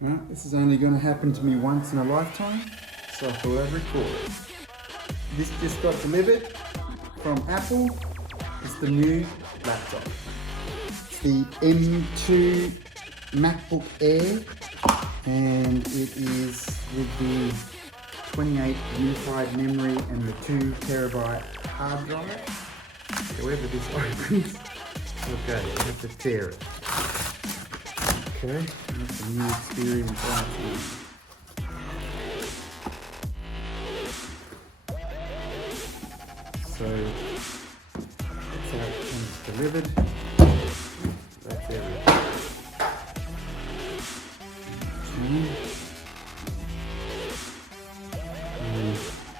Well, this is only going to happen to me once in a lifetime, so I thought I'd record it. This just got delivered from Apple. It's the new laptop. It's the M2 Macbook Air, and it is with the 28 unified memory and the 2TB hard drive. However this opens, okay, I have to tear it. Okay, that's a new experience right now. So that's how it comes delivered. That's everything.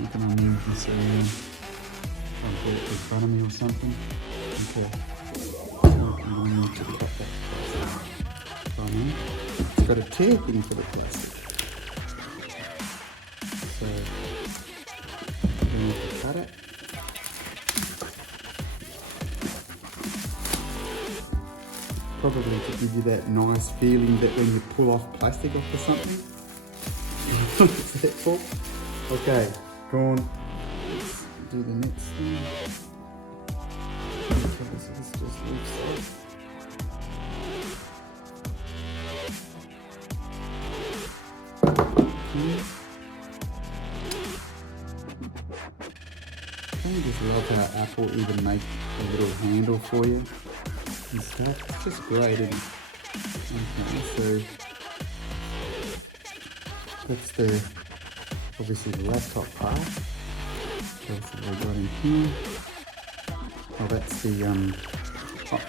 You can move this around. I'll put it in front of me or something. Okay. I'm going to need to cut that plastic. It's got a tear thing for the plastic. So I'm going to cut it. Probably to give you that nice feeling that when you pull off plastic off of something. What's that for? Okay, go on. Let's do the next thing. Okay, so this just lifts off. I just love how Apple even make a little handle for you and stuff. It's just great, isn't it? Okay, so that's the obviously the laptop part. What else have we got in here? Oh, that's the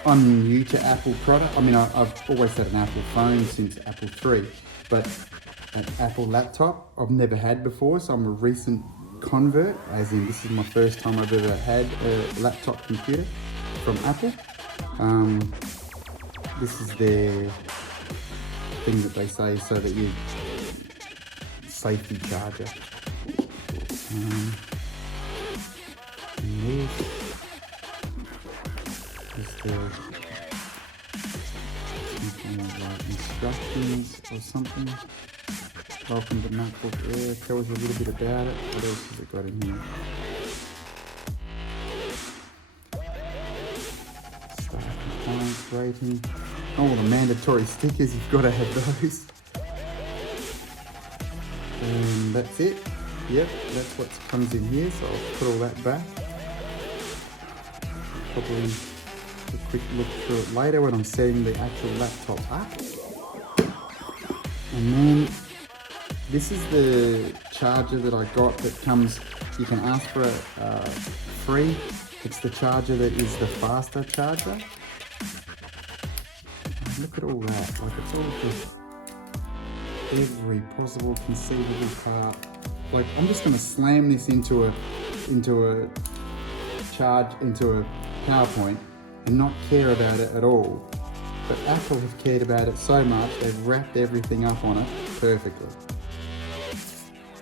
I'm new to Apple product. I mean, I've always had an Apple phone since Apple 3, but an Apple laptop I've never had before, so I'm a recent convert, as in this is my first time I've ever had a laptop computer from Apple. This is their thing that they say so that you safety charger. And this is the instructions or something. Welcome to Macbook Air. Tells you a little bit about it. What else has it got in here? Staff compliance rating. Oh, the mandatory stickers, you've got to have those. And that's it. Yep, that's what comes in here, so I'll put all that back. Probably a quick look through it later when I'm setting the actual laptop up. And then this is the charger that I got that comes, you can ask for it free. It's the charger that is the faster charger. Look at all that, like it's all just every possible conceivable part. Like I'm just gonna slam this into a PowerPoint and not care about it at all. But Apple have cared about it so much, they've wrapped everything up on it perfectly.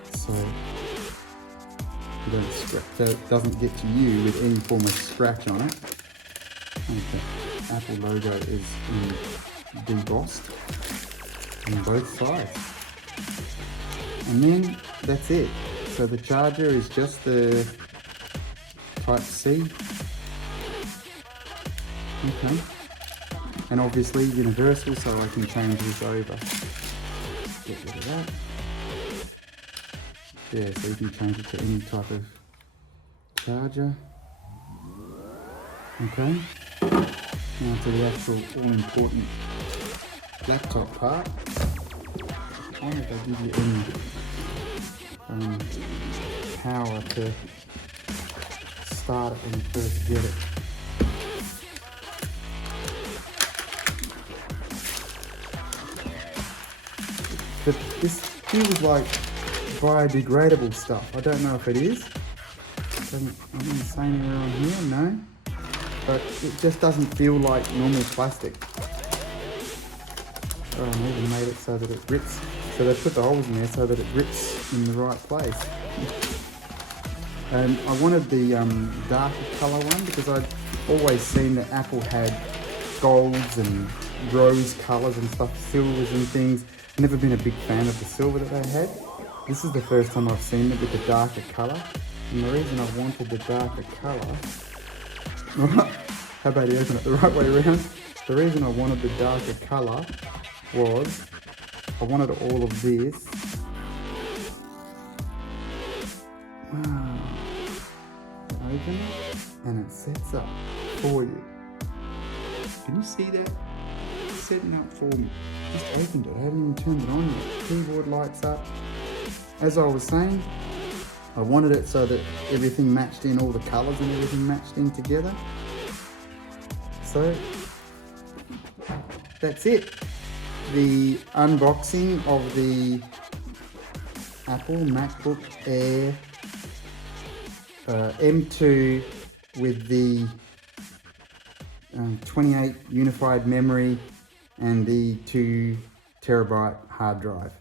So it doesn't get to you with any form of scratch on it. Okay. Apple logo is debossed on both sides. And then that's it. So the charger is just the Type-C. Okay. And obviously universal, so I can change this over. Get rid of that. Yeah, so you can change it to any type of charger. Okay. Now to the actual all-important laptop part. I wonder if they give you any power to start it when you first get it. But this feels like biodegradable stuff. I don't know if it is. I didn't say anywhere on here, no. But it just doesn't feel like normal plastic. Oh, and they even made it so that it rips. So they put the holes in there so that it rips in the right place. And I wanted the darker colour one because I'd always seen that Apple had golds and rose colours and stuff, silvers and things. Never been a big fan of the silver that they had. This is the first time I've seen it with the darker colour. And the reason I wanted the darker colour, how about you open it the right way around? The reason I wanted the darker colour was I wanted all of this. Wow. Open it and it sets up for you. Can you see that? It's setting up for me. Just opened it, I haven't even turned it on yet. Keyboard lights up. As I was saying, I wanted it so that everything matched in, all the colours and everything matched in together. So, that's it. The unboxing of the Apple MacBook Air M2 with the 28 unified memory and the 2 terabyte hard drive.